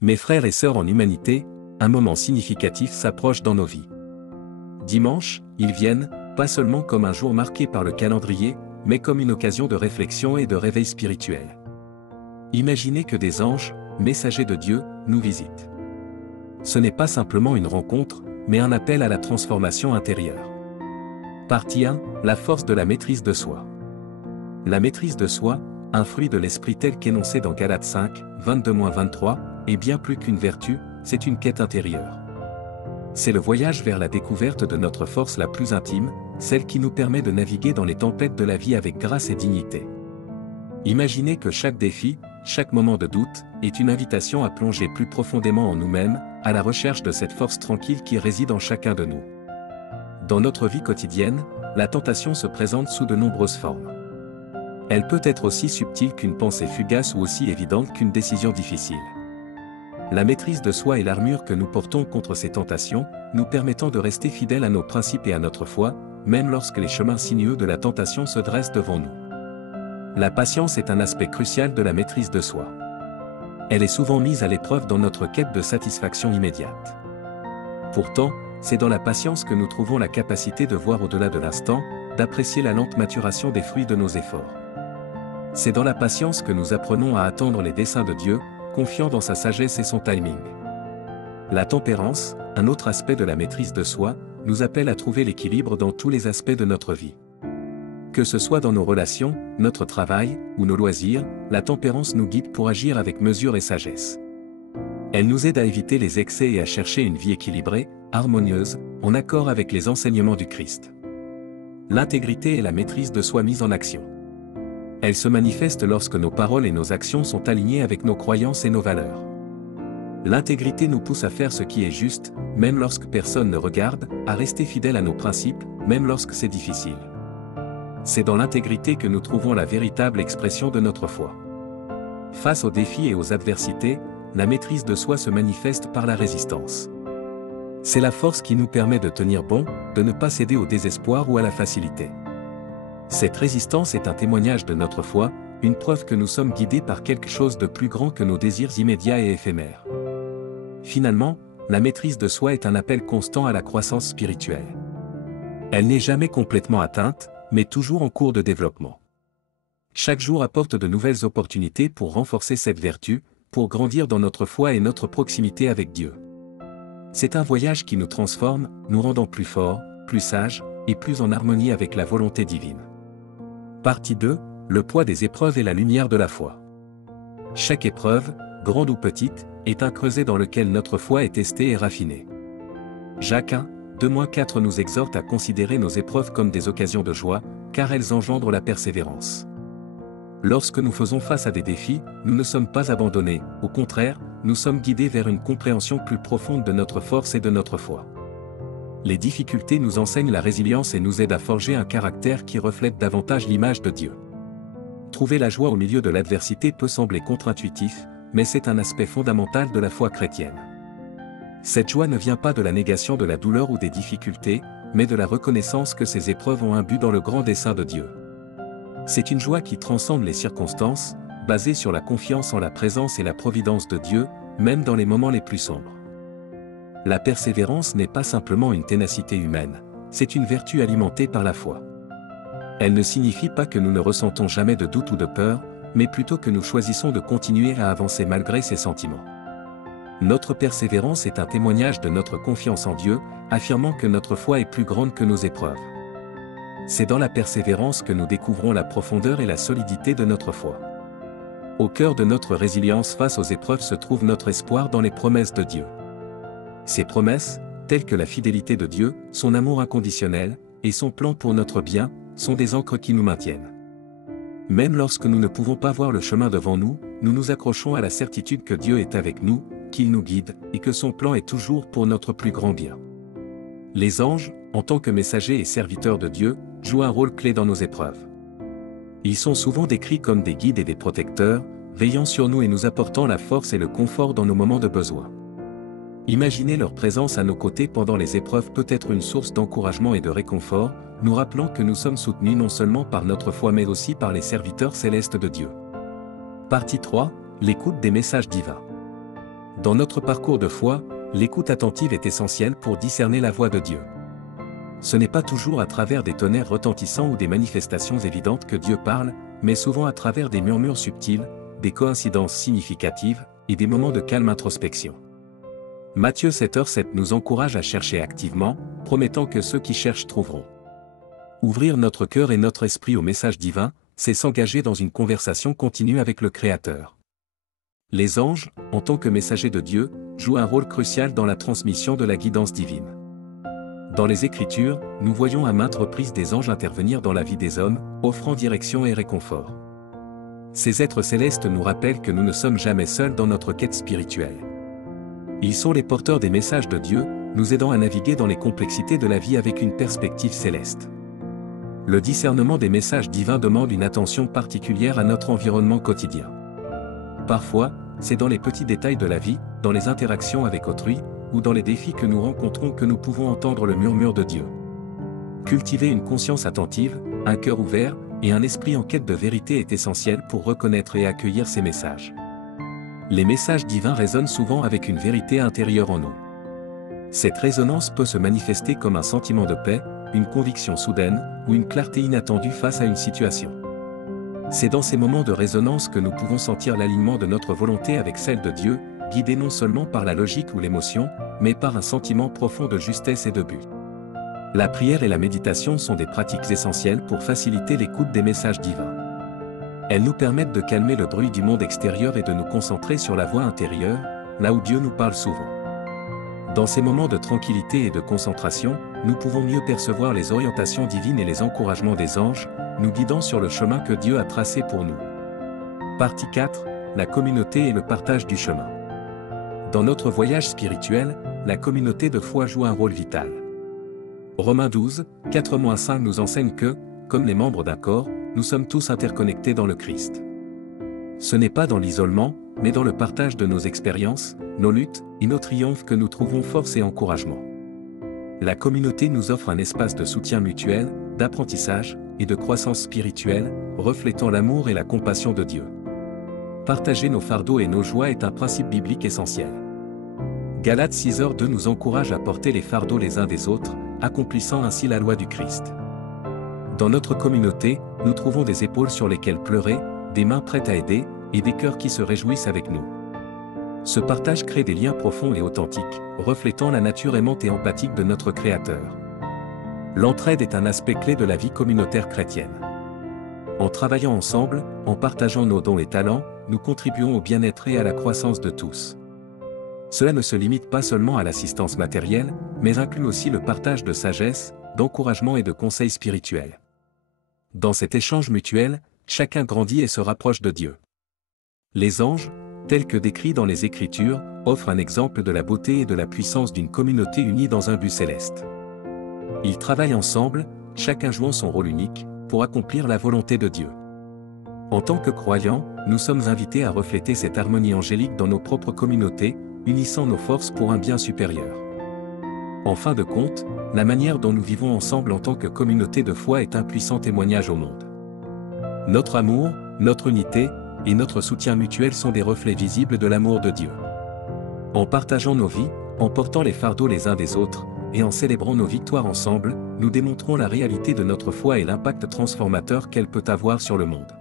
Mes frères et sœurs en humanité, un moment significatif s'approche dans nos vies. Dimanche, ils viennent, pas seulement comme un jour marqué par le calendrier, mais comme une occasion de réflexion et de réveil spirituel. Imaginez que des anges, messagers de Dieu, nous visitent. Ce n'est pas simplement une rencontre, mais un appel à la transformation intérieure. Partie 1, la force de la maîtrise de soi. La maîtrise de soi, un fruit de l'esprit tel qu'énoncé dans Galates 5, 22-23, est bien plus qu'une vertu, c'est une quête intérieure. C'est le voyage vers la découverte de notre force la plus intime, celle qui nous permet de naviguer dans les tempêtes de la vie avec grâce et dignité. Imaginez que chaque défi, chaque moment de doute, est une invitation à plonger plus profondément en nous-mêmes, à la recherche de cette force tranquille qui réside en chacun de nous. Dans notre vie quotidienne, la tentation se présente sous de nombreuses formes. Elle peut être aussi subtile qu'une pensée fugace ou aussi évidente qu'une décision difficile. La maîtrise de soi est l'armure que nous portons contre ces tentations, nous permettant de rester fidèles à nos principes et à notre foi, même lorsque les chemins sinueux de la tentation se dressent devant nous. La patience est un aspect crucial de la maîtrise de soi. Elle est souvent mise à l'épreuve dans notre quête de satisfaction immédiate. Pourtant, c'est dans la patience que nous trouvons la capacité de voir au-delà de l'instant, d'apprécier la lente maturation des fruits de nos efforts. C'est dans la patience que nous apprenons à attendre les desseins de Dieu, confiant dans sa sagesse et son timing. La tempérance, un autre aspect de la maîtrise de soi, nous appelle à trouver l'équilibre dans tous les aspects de notre vie. Que ce soit dans nos relations, notre travail, ou nos loisirs, la tempérance nous guide pour agir avec mesure et sagesse. Elle nous aide à éviter les excès et à chercher une vie équilibrée, harmonieuse, en accord avec les enseignements du Christ. L'intégrité est la maîtrise de soi mise en action. Elle se manifeste lorsque nos paroles et nos actions sont alignées avec nos croyances et nos valeurs. L'intégrité nous pousse à faire ce qui est juste, même lorsque personne ne regarde, à rester fidèle à nos principes, même lorsque c'est difficile. C'est dans l'intégrité que nous trouvons la véritable expression de notre foi. Face aux défis et aux adversités, la maîtrise de soi se manifeste par la résistance. C'est la force qui nous permet de tenir bon, de ne pas céder au désespoir ou à la facilité. Cette résistance est un témoignage de notre foi, une preuve que nous sommes guidés par quelque chose de plus grand que nos désirs immédiats et éphémères. Finalement, la maîtrise de soi est un appel constant à la croissance spirituelle. Elle n'est jamais complètement atteinte, mais toujours en cours de développement. Chaque jour apporte de nouvelles opportunités pour renforcer cette vertu, pour grandir dans notre foi et notre proximité avec Dieu. C'est un voyage qui nous transforme, nous rendant plus forts, plus sages, et plus en harmonie avec la volonté divine. Partie 2, le poids des épreuves et la lumière de la foi. Chaque épreuve, grande ou petite, est un creuset dans lequel notre foi est testée et raffinée. Jacques 1, 2-4 nous exhorte à considérer nos épreuves comme des occasions de joie, car elles engendrent la persévérance. Lorsque nous faisons face à des défis, nous ne sommes pas abandonnés, au contraire, nous sommes guidés vers une compréhension plus profonde de notre force et de notre foi. Les difficultés nous enseignent la résilience et nous aident à forger un caractère qui reflète davantage l'image de Dieu. Trouver la joie au milieu de l'adversité peut sembler contre-intuitif, mais c'est un aspect fondamental de la foi chrétienne. Cette joie ne vient pas de la négation de la douleur ou des difficultés, mais de la reconnaissance que ces épreuves ont un but dans le grand dessein de Dieu. C'est une joie qui transcende les circonstances, basée sur la confiance en la présence et la providence de Dieu, même dans les moments les plus sombres. La persévérance n'est pas simplement une ténacité humaine, c'est une vertu alimentée par la foi. Elle ne signifie pas que nous ne ressentons jamais de doute ou de peur, mais plutôt que nous choisissons de continuer à avancer malgré ces sentiments. Notre persévérance est un témoignage de notre confiance en Dieu, affirmant que notre foi est plus grande que nos épreuves. C'est dans la persévérance que nous découvrons la profondeur et la solidité de notre foi. Au cœur de notre résilience face aux épreuves se trouve notre espoir dans les promesses de Dieu. Ces promesses, telles que la fidélité de Dieu, son amour inconditionnel, et son plan pour notre bien, sont des ancres qui nous maintiennent. Même lorsque nous ne pouvons pas voir le chemin devant nous, nous nous accrochons à la certitude que Dieu est avec nous, qu'il nous guide, et que son plan est toujours pour notre plus grand bien. Les anges, en tant que messagers et serviteurs de Dieu, jouent un rôle clé dans nos épreuves. Ils sont souvent décrits comme des guides et des protecteurs, veillant sur nous et nous apportant la force et le confort dans nos moments de besoin. Imaginer leur présence à nos côtés pendant les épreuves peut être une source d'encouragement et de réconfort, nous rappelant que nous sommes soutenus non seulement par notre foi mais aussi par les serviteurs célestes de Dieu. Partie 3, l'écoute des messages divins. Dans notre parcours de foi, l'écoute attentive est essentielle pour discerner la voix de Dieu. Ce n'est pas toujours à travers des tonnerres retentissants ou des manifestations évidentes que Dieu parle, mais souvent à travers des murmures subtils, des coïncidences significatives, et des moments de calme introspection. Matthieu 7h7 nous encourage à chercher activement, promettant que ceux qui cherchent trouveront. Ouvrir notre cœur et notre esprit au message divin, c'est s'engager dans une conversation continue avec le Créateur. Les anges, en tant que messagers de Dieu, jouent un rôle crucial dans la transmission de la guidance divine. Dans les Écritures, nous voyons à maintes reprises des anges intervenir dans la vie des hommes, offrant direction et réconfort. Ces êtres célestes nous rappellent que nous ne sommes jamais seuls dans notre quête spirituelle. Ils sont les porteurs des messages de Dieu, nous aidant à naviguer dans les complexités de la vie avec une perspective céleste. Le discernement des messages divins demande une attention particulière à notre environnement quotidien. Parfois, c'est dans les petits détails de la vie, dans les interactions avec autrui, ou dans les défis que nous rencontrons que nous pouvons entendre le murmure de Dieu. Cultiver une conscience attentive, un cœur ouvert, et un esprit en quête de vérité est essentiel pour reconnaître et accueillir ces messages. Les messages divins résonnent souvent avec une vérité intérieure en nous. Cette résonance peut se manifester comme un sentiment de paix, une conviction soudaine, ou une clarté inattendue face à une situation. C'est dans ces moments de résonance que nous pouvons sentir l'alignement de notre volonté avec celle de Dieu, guidée non seulement par la logique ou l'émotion, mais par un sentiment profond de justesse et de but. La prière et la méditation sont des pratiques essentielles pour faciliter l'écoute des messages divins. Elles nous permettent de calmer le bruit du monde extérieur et de nous concentrer sur la voix intérieure, là où Dieu nous parle souvent. Dans ces moments de tranquillité et de concentration, nous pouvons mieux percevoir les orientations divines et les encouragements des anges, nous guidant sur le chemin que Dieu a tracé pour nous. Partie 4, la communauté et le partage du chemin. Dans notre voyage spirituel, la communauté de foi joue un rôle vital. Romains 12, 4-5 nous enseigne que, comme les membres d'un corps, nous sommes tous interconnectés dans le Christ. Ce n'est pas dans l'isolement, mais dans le partage de nos expériences, nos luttes et nos triomphes que nous trouvons force et encouragement. La communauté nous offre un espace de soutien mutuel, d'apprentissage et de croissance spirituelle, reflétant l'amour et la compassion de Dieu. Partager nos fardeaux et nos joies est un principe biblique essentiel. Galates 6h2 nous encourage à porter les fardeaux les uns des autres, accomplissant ainsi la loi du Christ. Dans notre communauté, nous trouvons des épaules sur lesquelles pleurer, des mains prêtes à aider, et des cœurs qui se réjouissent avec nous. Ce partage crée des liens profonds et authentiques, reflétant la nature aimante et empathique de notre Créateur. L'entraide est un aspect clé de la vie communautaire chrétienne. En travaillant ensemble, en partageant nos dons et talents, nous contribuons au bien-être et à la croissance de tous. Cela ne se limite pas seulement à l'assistance matérielle, mais inclut aussi le partage de sagesse, d'encouragement et de conseils spirituels. Dans cet échange mutuel, chacun grandit et se rapproche de Dieu. Les anges, tels que décrits dans les Écritures, offrent un exemple de la beauté et de la puissance d'une communauté unie dans un but céleste. Ils travaillent ensemble, chacun jouant son rôle unique, pour accomplir la volonté de Dieu. En tant que croyants, nous sommes invités à refléter cette harmonie angélique dans nos propres communautés, unissant nos forces pour un bien supérieur. En fin de compte, la manière dont nous vivons ensemble en tant que communauté de foi est un puissant témoignage au monde. Notre amour, notre unité, et notre soutien mutuel sont des reflets visibles de l'amour de Dieu. En partageant nos vies, en portant les fardeaux les uns des autres, et en célébrant nos victoires ensemble, nous démontrons la réalité de notre foi et l'impact transformateur qu'elle peut avoir sur le monde.